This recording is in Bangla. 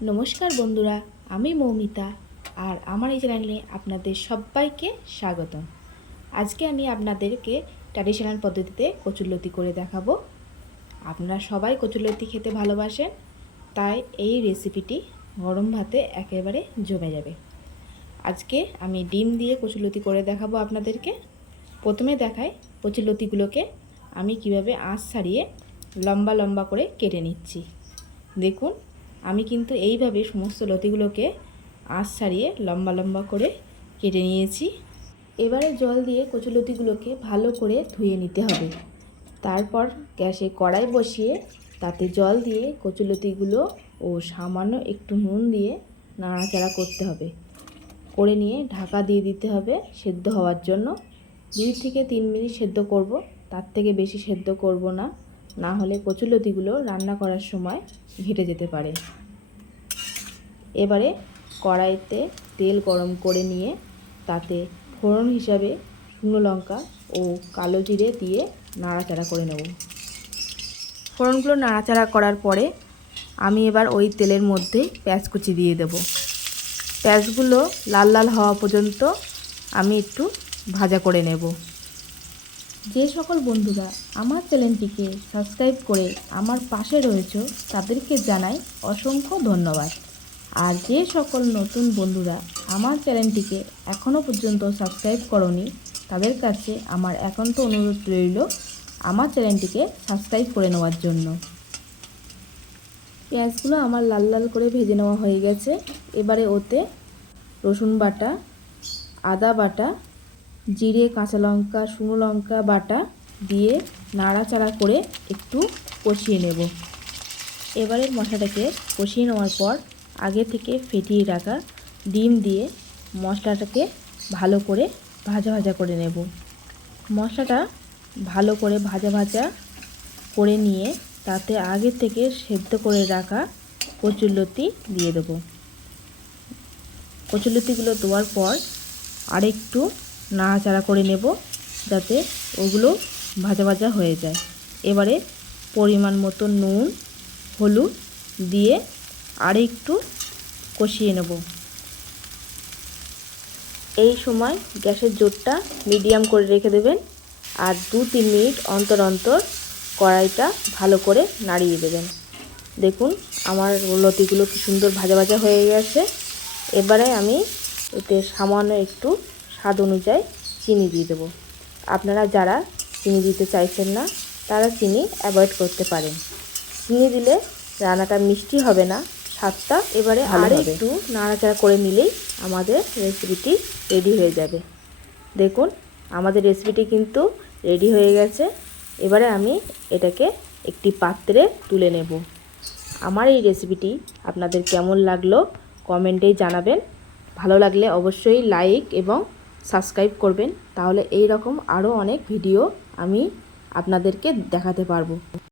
নমস্কার বন্ধুরা, আমি মৌমিতা আর আমার এই চ্যানেলে আপনাদের সবাইকে স্বাগতম। আজকে আমি আপনাদেরকে ট্র্যাডিশনাল পদ্ধতিতে কচুরলতি করে দেখাবো। আপনারা সবাই কচুরলতি খেতে ভালোবাসেন, তাই এই রেসিপিটি গরম ভাতে একেবারে জমে যাবে। আজকে আমি ডিম দিয়ে কচুরলতি করে দেখাবো আপনাদেরকে। প্রথমে দেখাই কচুরলতিগুলোকে আমি কিভাবে আঁশ ছাড়িয়ে লম্বা লম্বা করে কেটে নিচ্ছি। দেখুন, আমি কিন্তু এইভাবে সমস্ত লতিগুলোকে আঁশ ছাড়িয়ে লম্বা লম্বা করে কেটে নিয়েছি। এবারে জল দিয়ে কচুলতিগুলোকে ভালো করে ধুয়ে নিতে হবে। তারপর গ্যাসে কড়াই বসিয়ে তাতে জল দিয়ে কচুলতিগুলো ও সামান্য একটু নুন দিয়ে নাড়াচাড়া করতে হবে। করে নিয়ে ঢাকা দিয়ে দিতে হবে সেদ্ধ হওয়ার জন্য। 2 থেকে 3 মিনিট সেদ্ধ করব, তার থেকে বেশি সেদ্ধ করব না, না হলে কচুলতিগুলো রান্না করার সময় ঘেটে যেতে পারে। এবারে কড়াইতে তেল গরম করে নিয়ে তাতে ফোড়ন হিসাবে শুকনো লঙ্কা ও কালো জিরে দিয়ে নাড়াচাড়া করে নেব। ফোড়নগুলো নাড়াচাড়া করার পরে আমি এবার ওই তেলের মধ্যে পেঁয়াজ কুচি দিয়ে দেব। পেঁয়াজগুলো লাল লাল হওয়া পর্যন্ত আমি একটু ভাজা করে নেব। যে সকল বন্ধুরা আমার চ্যানেলটিকে সাবস্ক্রাইব করে আমার পাশে রয়েছে তাদেরকে জানাই অসংখ্য ধন্যবাদ। আর যে সকল নতুন বন্ধুরা আমার চ্যানেলটিকে এখনও পর্যন্ত সাবস্ক্রাইব করনি তাদের কাছে আমার একান্ত অনুরোধ রইল আমার চ্যানেলটিকে সাবস্ক্রাইব করে নেওয়ার জন্য। পেঁয়াজগুলো আমার লাল লাল করে ভেজে নেওয়া হয়ে গেছে। এবারে ওতে রসুন বাটা, আদা বাটা, জিরে, কাঁচা লঙ্কা, শুকনো লঙ্কা বাটা দিয়ে নাড়াচাড়া করে একটু কষিয়ে নেব। এবারে মশলাটাকে কষিয়ে নেওয়ার পর আগে থেকে ফেটিয়ে রাখা ডিম দিয়ে মশলাটাকে ভালো করে ভাজা ভাজা করে নেব। মশলাটা ভালো করে ভাজা ভাজা করে নিয়ে তাতে আগে থেকে সেদ্ধ করে রাখা কচুরলতি দিয়ে দেব। কচুরলতিগুলো দেওয়ার পর আরেকটু নাড়াচাড়া করে নেব যাতে ওগুলো ভাজা ভাজা হয়ে যায়। এবারে পরিমাণ মতো নুন, হলুদ দিয়ে আরেকটু কষিয়ে নেব। এই সময় গ্যাসের জোরটা মিডিয়াম করে রেখে দেবেন আর 2-3 মিনিট অন্তর অন্তর কড়াইটা ভালো করে নাড়িয়ে দেবেন। দেখুন আমার লতিগুলো কি সুন্দর ভাজা ভাজা হয়ে গেছে। এবারে আমি এতে সামান্য একটু স্বাদ অনুযায়ী চিনি দিয়ে দেবো। আপনারা যারা চিনি দিতে চাইছেন না তারা চিনি অ্যাভয়েড করতে পারেন। চিনি দিলে রান্নাটা মিষ্টি হবে না, স্বাদটা এবারে আর একটু নাড়াচাড়া করে নিলেই আমাদের রেসিপিটি রেডি হয়ে যাবে। দেখুন আমাদের রেসিপিটি কিন্তু রেডি হয়ে গেছে। এবারে আমি এটাকে একটি পাত্রে তুলে নেব। আমার এই রেসিপিটি আপনাদের কেমন লাগলো কমেন্টেই জানাবেন। ভালো লাগলে অবশ্যই লাইক এবং সাবস্ক্রাইব করবেন, তাহলে এই রকম আরও অনেক ভিডিও আমি আপনাদেরকে দেখাতে পারবো।